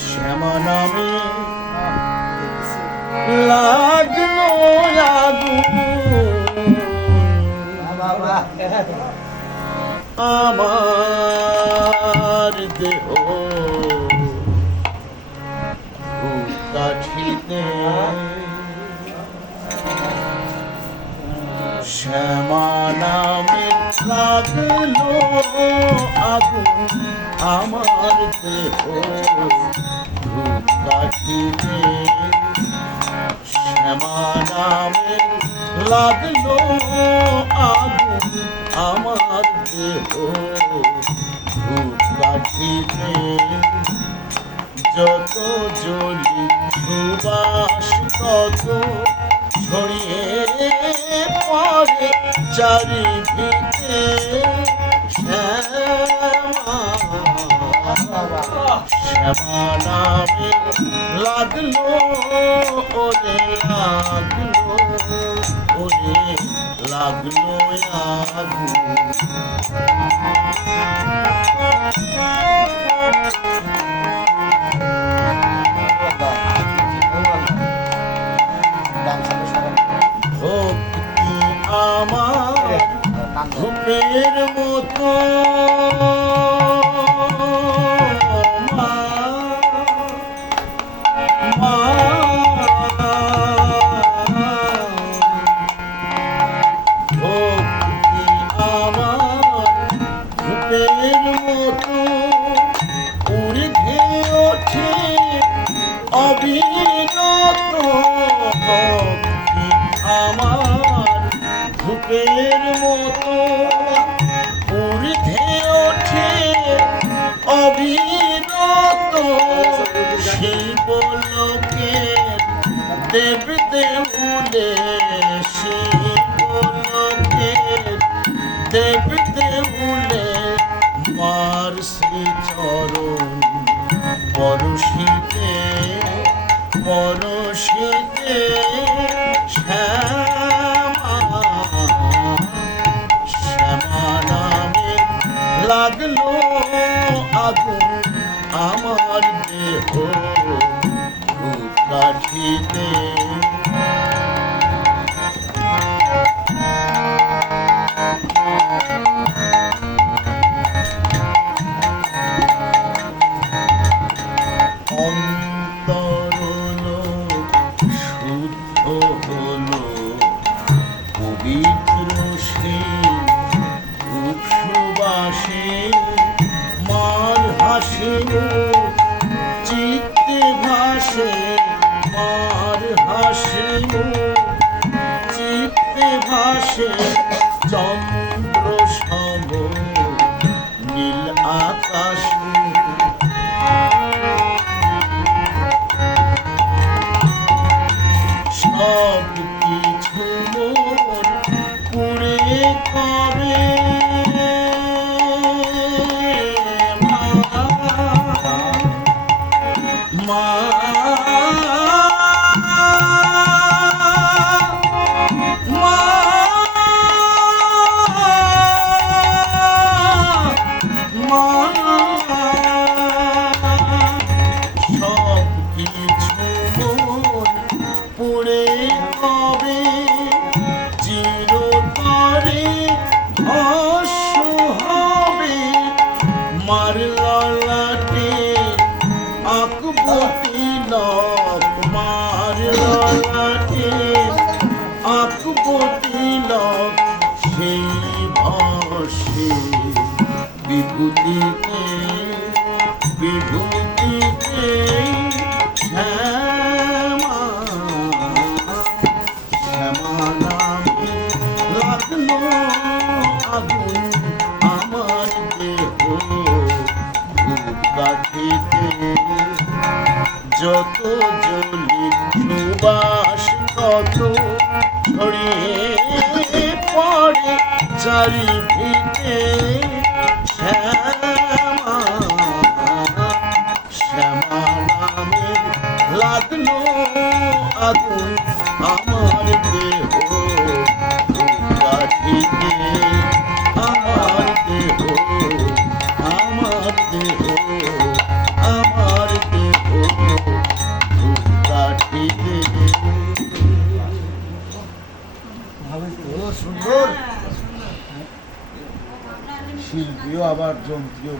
শ্যামা নামে লাগলো আগুন আমার দেহ কাঠিতে শ্যামা নামে লাগলো আগুন আমার দেহ কাঠিতে শ্যামা নামে লাগলো আগুন আমার দেহ কাঠিতে যত জ্বলি সুবাস তত ছড়িয়ে পড়ে চারিদিকে শ্যামা নামে লাগলো ওরে লাগলো ওরে লাগলো আগুন ভক্তি আমার ধূপের মতো ভক্তি আমার ধূপের মতো ঊর্ধ্বে ওঠে অবিরত ভক্তি আমার ধূপের মতো ঊর্ধ্বে ওঠে অবিরত শিবলোকের দেব দেউলে শিবলোকের দেব দেউলে মার শ্রীচরণ পরশিতে পরশিতে শ্যামা নামে লাগলো আগুন আমার দেহ কাঠিতে পবিত্র শ্রী সুবাসে মার হাসে চিত্তে ভাসে মার হাসে চিত্তে ভাসে চন্দ্র সম নীল আকাশ সব কিছু মোর পুরে কবে মা সব কিছু মোর পুরে কবে চিরতরে ধস্য হবে মার ললাটে আঁকবো তিলক মার ললাটে আঁকবো তিলক সেই ভস্যে বিভূতিতে বিভূতিতে শ্যামা নামে লাগলো আগুন আমার দেহ কাঠিতে যত জ্বলি সুবাস তত ছড়িয়ে পড়ে চারিদিকে শ্যামা নামে লাগলো আগুন আমার দেহ কাঠিতে আমার দেহ আমার দেহ আমার দেহ কাঠিতে ও সুন্দর শিল্পীও আবার যন্ত্রীও